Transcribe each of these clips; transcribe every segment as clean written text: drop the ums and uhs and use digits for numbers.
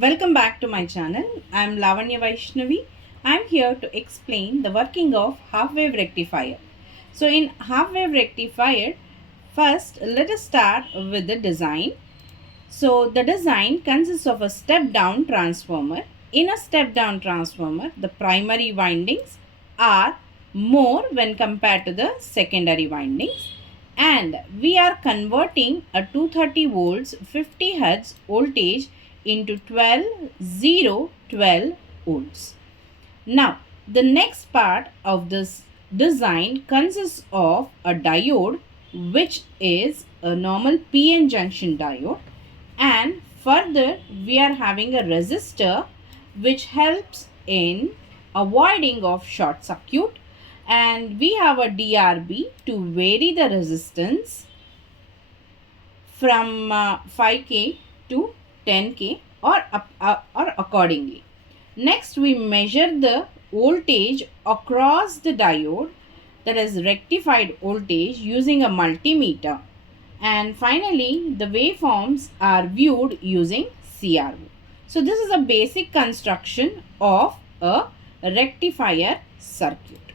Welcome back to my channel. I am Lavanya Vaishnavi. I am here to explain the working of half-wave rectifier. So in half-wave rectifier, first let us start with the design. So the design consists of a step-down transformer. In a step-down transformer, the primary windings are more when compared to the secondary windings. And we are converting a 230 volts 50 Hz voltage into 12 volts. Now, the next part of this design consists of a diode, which is a normal PN junction diode, and further we are having a resistor which helps in avoiding of short circuit, and we have a DRB to vary the resistance from 5K to 10K or accordingly. Next, we measure the voltage across the diode, that is rectified voltage, using a multimeter. And finally, the waveforms are viewed using CRO. So this is a basic construction of a rectifier circuit.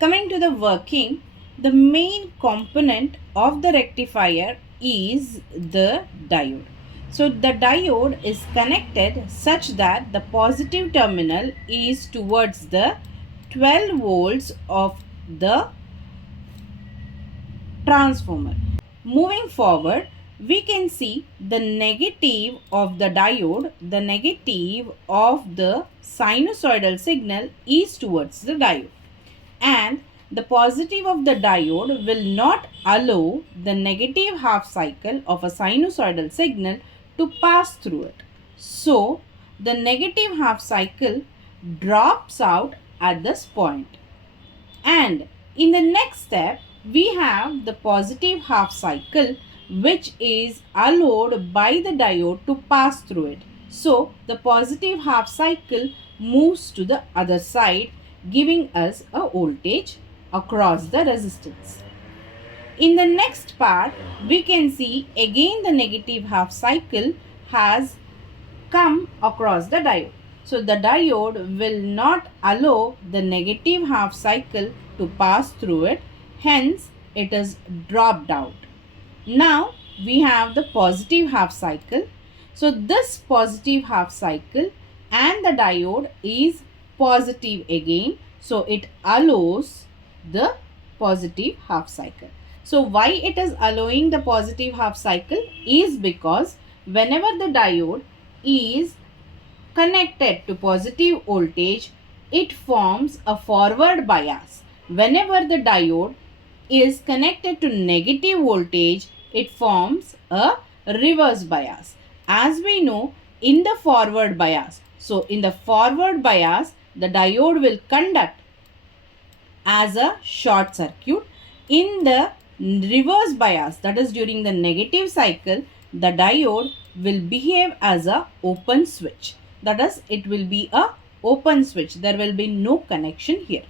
Coming to the working, the main component of the rectifier is the diode. So the diode is connected such that the positive terminal is towards the 12 volts of the transformer. Moving forward, we can see the negative of the diode, the negative of the sinusoidal signal is towards the diode, and the positive of the diode will not allow the negative half cycle of a sinusoidal signal to pass through it. So, the negative half cycle drops out at this point. And in the next step, we have the positive half cycle which is allowed by the diode to pass through it. So, the positive half cycle moves to the other side, giving us a voltage across the resistance. In the next part, we can see again the negative half cycle has come across the diode. So the diode will not allow the negative half cycle to pass through it, hence it is dropped out. Now we have the positive half cycle. So this positive half cycle and the diode is positive again, so it allows the positive half cycle. So why it is allowing the positive half cycle is because whenever the diode is connected to positive voltage, it forms a forward bias. Whenever the diode is connected to negative voltage, it forms a reverse bias. As we know, in the forward bias, so in the forward bias, the diode will conduct as a short circuit. In the reverse bias, that is during the negative cycle, the diode will behave as a open switch. That is, it will be a open switch. There will be no connection here.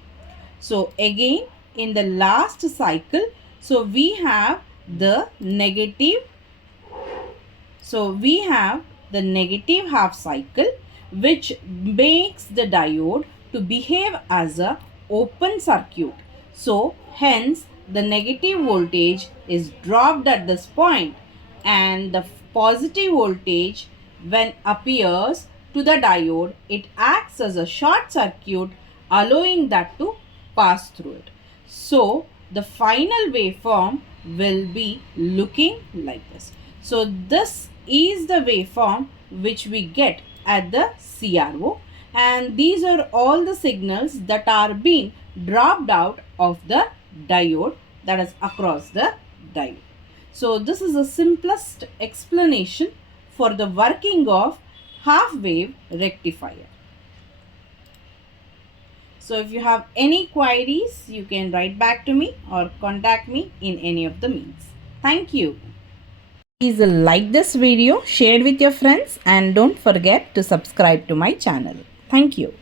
So again, in the last cycle, so we have the negative. So we have the negative half cycle which makes the diode to behave as a open circuit. So hence the negative voltage is dropped at this point, and the positive voltage when appears to the diode, it acts as a short circuit, allowing that to pass through it. So the final waveform will be looking like this. So this is the waveform which we get at the CRO, and these are all the signals that are being dropped out of the diode, that is across the diode. So this is the simplest explanation for the working of half wave rectifier. So if you have any queries, you can write back to me or contact me in any of the means. Thank you. Please like this video, share with your friends, and don't forget to subscribe to my channel. Thank you.